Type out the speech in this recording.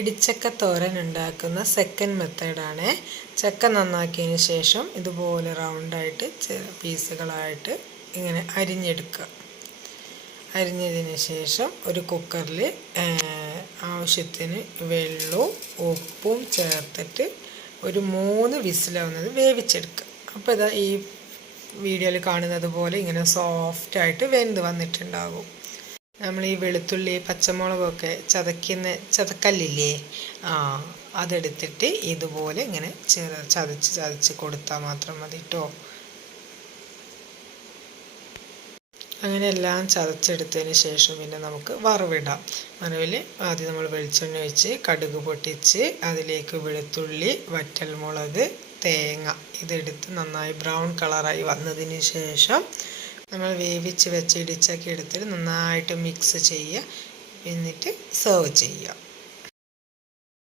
ഇടിച്ചക്ക തോരൻ ഉണ്ടാക്കുന്ന സെക്കൻഡ് മെത്തേഡാണ്. ചക്ക നന്നാക്കിയതിന് ശേഷം ഇതുപോലെ റൗണ്ടായിട്ട് പീസുകളായിട്ട് ഇങ്ങനെ അരിഞ്ഞെടുക്കുക. അരിഞ്ഞതിന് ശേഷം ഒരു കുക്കറിൽ ആവശ്യത്തിന് വെള്ളവും ഉപ്പും ചേർത്തിട്ട് ഒരു 3 വിസിലാവുന്നത് വേവിച്ചെടുക്കുക. അപ്പോൾ ഇതാ ഈ വീഡിയോയിൽ കാണുന്നത് പോലെ ഇങ്ങനെ സോഫ്റ്റായിട്ട് വെന്ത് വന്നിട്ടുണ്ടാകും. നമ്മൾ ഈ വെളുത്തുള്ളി പച്ചമുളകൊക്കെ ചതക്കല്ലില്ലേ, അതെടുത്തിട്ട് ഇതുപോലെ ഇങ്ങനെ ചതച്ച് കൊടുത്താൽ മാത്രം മതി കേട്ടോ. അങ്ങനെ എല്ലാം ചതച്ചെടുത്തതിന് ശേഷം പിന്നെ നമുക്ക് വറവിടാം. വറവിൽ ആദ്യം നമ്മൾ വെളിച്ചെണ്ണ ഒഴിച്ച് കടുക് പൊട്ടിച്ച് അതിലേക്ക് വെളുത്തുള്ളി, വറ്റൽമുളക്, തേങ്ങ ഇതെടുത്ത് നന്നായി ബ്രൗൺ കളറായി വന്നതിന് ശേഷം നമ്മൾ വേവിച്ച് വെച്ച് ഇടിച്ചക്ക എടുത്തിട്ട് നന്നായിട്ട് മിക്സ് ചെയ്യുക. എന്നിട്ട് സെർവ് ചെയ്യുക.